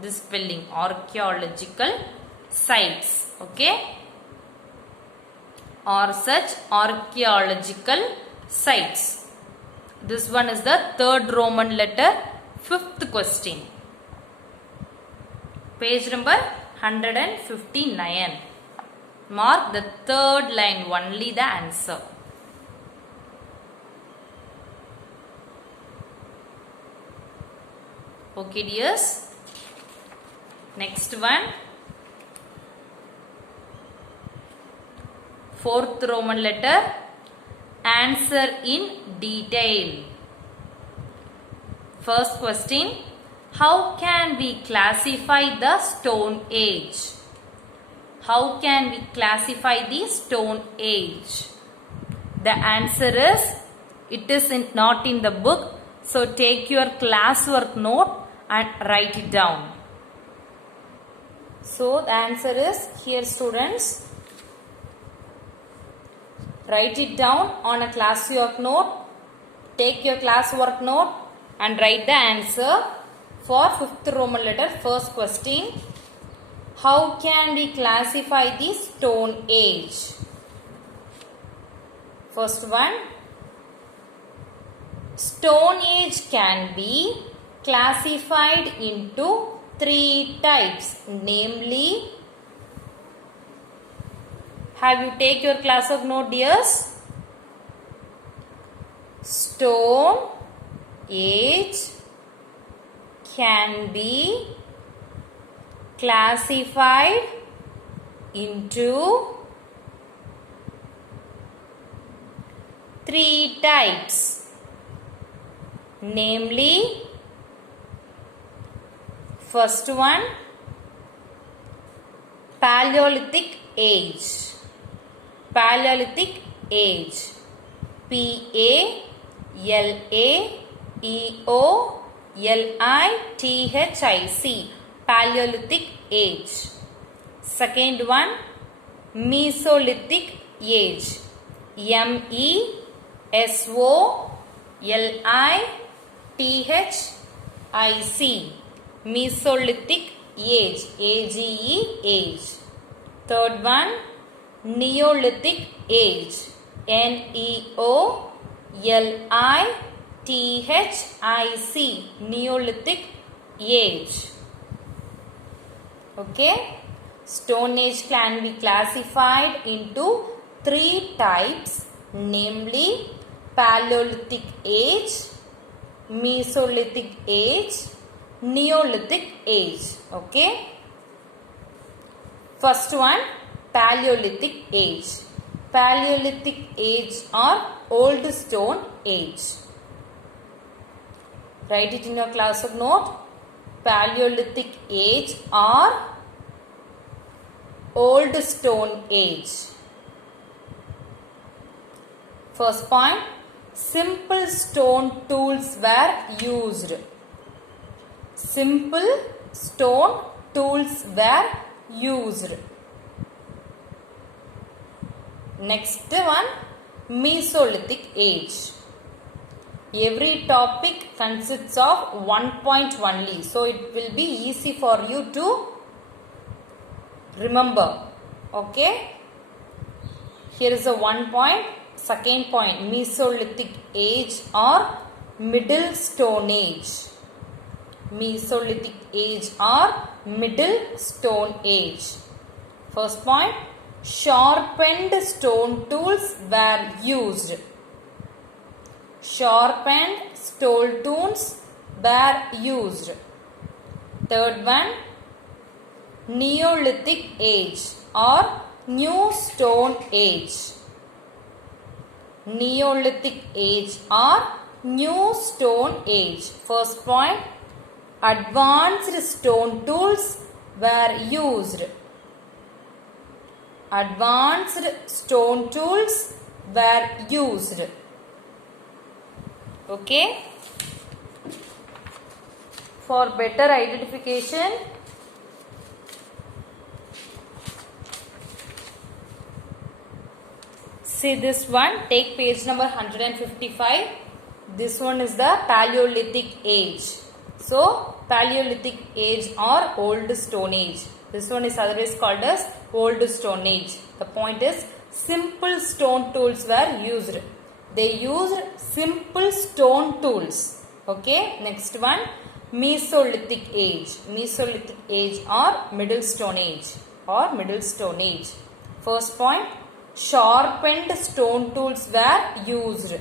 this spelling, archaeological sites. Okay, or such archaeological sites. This one is the third Roman letter, fifth question. Page number 159. Mark the third line, only the answer. Okay dears. Next one. Fourth Roman letter. Answer in detail. First question. How can we classify the Stone Age? How can we classify the Stone Age? The answer is, it is not in the book. So take your classwork note and write it down. So the answer is here, students. Write it down on a classwork note. Take your classwork note and write the answer for fifth Roman letter, first question. How can we classify the Stone Age? First one. Stone Age can be classified into three types. Namely, have you take your class of note, dears? Stone Age can be classified into three types. Namely, first one, Paleolithic Age. Paleolithic Age. Paleolithic. Paleolithic Age. Second one, Mesolithic Age. Mesolithic. Mesolithic Age. Age. Third one, Neolithic Age. Neolithic. Neolithic Age. Okay. Stone Age can be classified into three types. Namely, Paleolithic Age, Mesolithic Age, Neolithic Age. Okay. First one, Paleolithic Age. Paleolithic Age or Old Stone Age. Write it in your class of note. Paleolithic Age or Old Stone Age. First point, simple stone tools were used. Simple stone tools were used. Next one, Mesolithic Age. Every topic consists of 1 point only. So it will be easy for you to remember. Okay. Here is a 1 point. Second point, Mesolithic Age or Middle Stone Age. Mesolithic Age or Middle Stone Age. First point, sharpened stone tools were used. Sharpened stone tools were used. Third one, Neolithic Age or New Stone Age. Neolithic Age or New Stone Age. First point, advanced stone tools were used. Advanced stone tools were used. Okay. For better identification, see this one, take page number 155. This one is the Paleolithic Age. So Paleolithic age or Old Stone Age. This one is otherwise called as Old Stone Age. The point is simple stone tools were used. They used simple stone tools. Okay. Next one, Mesolithic age. Mesolithic age or Middle Stone Age or Middle Stone Age. First point, sharpened stone tools were used.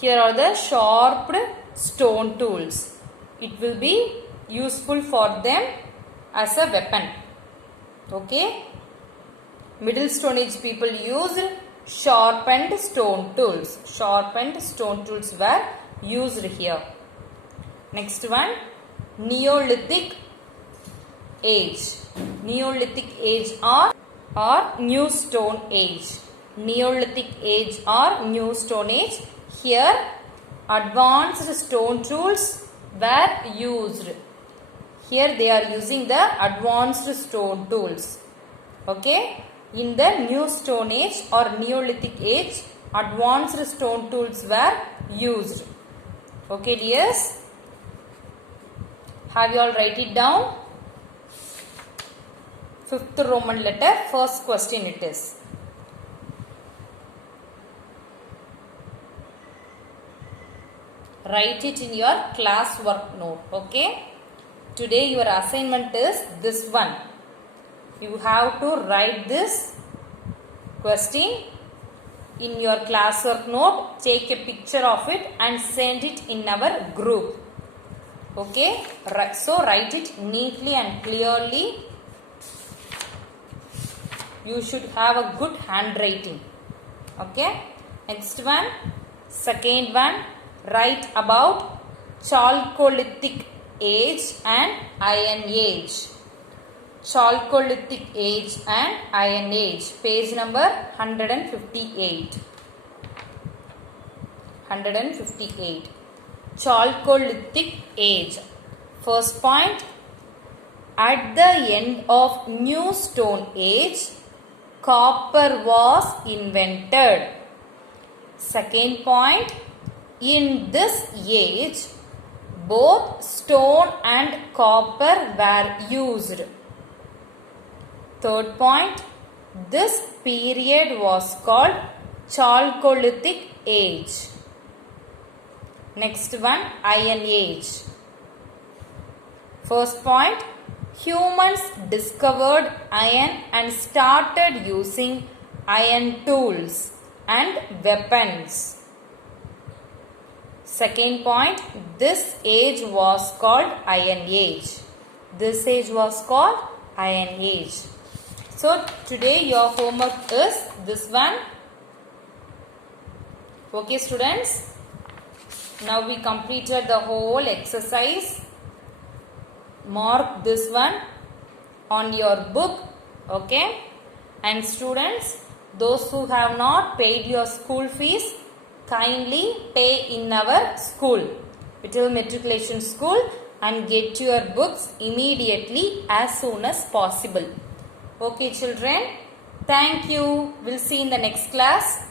Here are the sharpened stone tools. It will be useful for them as a weapon. Okay. Middle Stone Age people used sharpened stone tools. Sharpened stone tools were used here. Next one, Neolithic age. Neolithic age or New Stone Age. Neolithic age or New Stone Age. Here advanced stone tools were used. Here they are using the advanced stone tools. Okay. In the New Stone Age or Neolithic age, advanced stone tools were used. Okay, dears. Have you all write it down? Fifth Roman letter, first question it is. Write it in your class work note. Okay. Today your assignment is this one. You have to write this question in your classwork note. Take a picture of it and send it in our group. Okay. So write it neatly and clearly. You should have a good handwriting. Okay. Next one. Second one. Write about Chalcolithic age and Iron Age. Chalcolithic age and Iron Age. Page number 158. 158. Chalcolithic age. First point. At the end of New Stone Age, copper was invented. Second point. In this age, both stone and copper were used. Third point, this period was called Chalcolithic age. Next one, Iron Age. First point, humans discovered iron and started using iron tools and weapons. Second point, this age was called Iron Age. This age was called Iron Age. So today your homework is this one. Okay, students. Now we completed the whole exercise. Mark this one on your book. Okay. And students, those who have not paid your school fees, kindly pay in our school, Whittle Matriculation School, and get your books immediately as soon as possible. Okay, children. Thank you. We'll see in the next class.